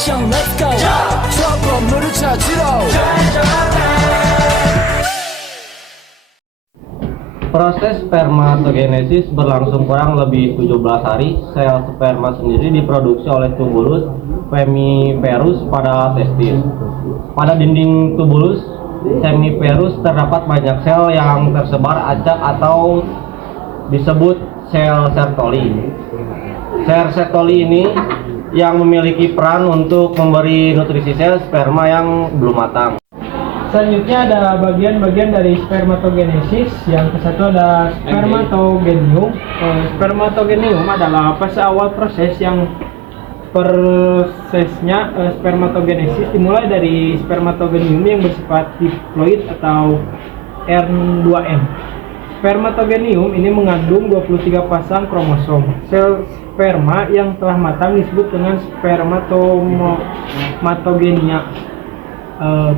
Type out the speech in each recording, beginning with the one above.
action let's go 저 건물을 찾으러 Proses spermatogenesis berlangsung kurang lebih 17 hari. Sel sperma sendiri diproduksi oleh tubulus semiperus pada testis. Pada dinding tubulus semiperus terdapat banyak sel yang tersebar acak atau disebut sel Sertoli. Sel Sertoli ini yang memiliki peran untuk memberi nutrisi sel sperma yang belum matang. Selanjutnya ada bagian-bagian dari spermatogenesis. Yang ke satu ada spermatogenium. Spermatogenium adalah fase awal proses yang prosesnya spermatogenesis dimulai dari spermatogenium yang bersifat diploid atau R2M. Spermatogenium ini mengandung 23 pasang kromosom. Sel sperma yang telah matang disebut dengan spermatogenia.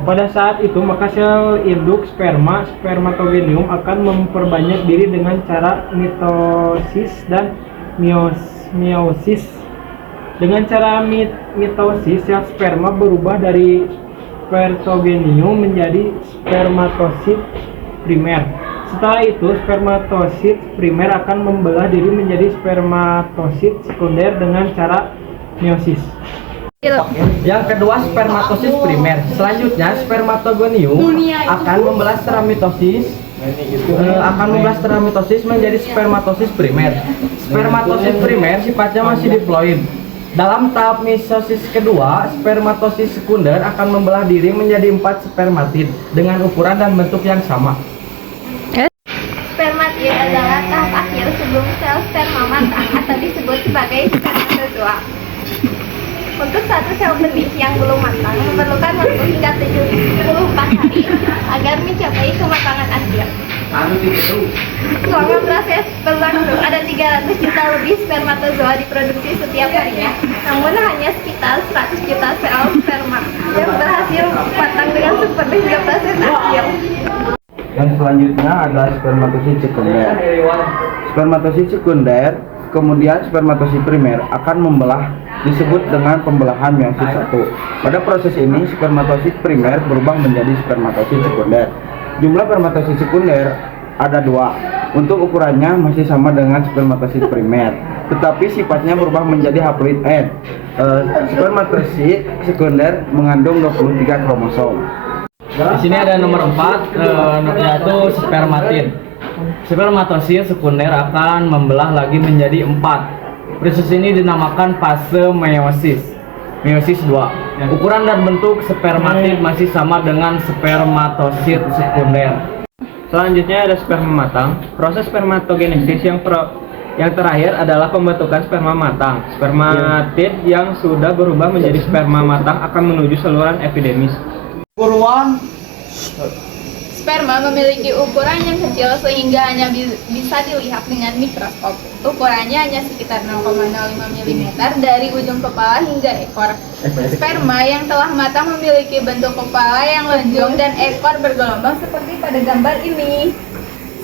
Pada saat itu maka sel induk spermatogenium akan memperbanyak diri dengan cara mitosis dan meiosis. Dengan cara mitosis, sel sperma berubah dari spermatogenium menjadi spermatosit primer. Setelah itu spermatosit primer akan membelah diri menjadi spermatosit sekunder dengan cara meiosis. Yang kedua spermatosis primer. Selanjutnya spermatogonium akan membelah secara mitosis menjadi spermatosis primer. Spermatosis primer sifatnya masih diploid. Dalam tahap meiosis kedua, spermatosis sekunder akan membelah diri menjadi 4 spermatid dengan ukuran dan bentuk yang sama. Spermatid adalah tahap akhir sebelum sel sperma matang atau disebut sebagai spermatozoa. Untuk satu sel benih yang belum matang memerlukan waktu hingga 74 hari agar mencapai kematangan akhir. Selama proses berlangsung ada 300 juta lebih spermatozoa diproduksi setiap harinya. Namun hanya sekitar 100 juta sel sperma yang berhasil matang dengan sempurna hingga proses akhir. Yang selanjutnya adalah spermatosit sekunder. Spermatosit sekunder kemudian spermatosit primer akan membelah disebut dengan pembelahan meiosis 1. Pada proses ini spermatosit primer berubah menjadi spermatosit sekunder. Jumlah spermatosit sekunder ada 2. Untuk ukurannya masih sama dengan spermatosit primer, tetapi sifatnya berubah menjadi haploid N. Spermatosit sekunder mengandung 23 kromosom. Di sini ada nomor 4 yaitu spermatid. Spermatosit sekunder akan membelah lagi menjadi 4. Proses ini dinamakan fase meiosis. Meiosis 2. Ukuran dan bentuk spermatid masih sama dengan spermatosit sekunder. Selanjutnya ada sperma matang. Proses spermatogenesis yang terakhir adalah pembentukan sperma matang. Spermatid yang sudah berubah menjadi sperma matang akan menuju saluran epidermis. Sperma memiliki ukuran yang kecil sehingga hanya bisa dilihat dengan mikroskop. Ukurannya hanya sekitar 0,05 mm dari ujung kepala hingga ekor. Sperma yang telah matang memiliki bentuk kepala yang lonjong dan ekor bergelombang seperti pada gambar ini.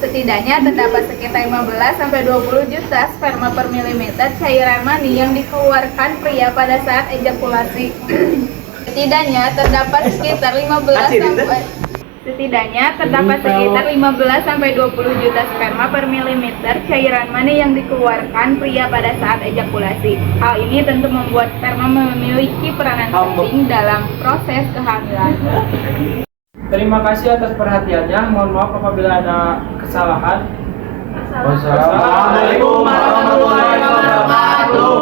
Setidaknya terdapat sekitar 15-20 juta sperma per milimeter cairan mani yang dikeluarkan pria pada saat ejakulasi. Setidaknya terdapat sekitar 15-20 juta sperma per milimeter cairan mani yang dikeluarkan pria pada saat ejakulasi. Hal ini tentu membuat sperma memiliki peranan penting dalam proses kehamilan. Terima kasih atas perhatiannya. Mohon maaf apabila ada kesalahan. Wassalamualaikum warahmatullahi wabarakatuh.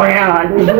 Well.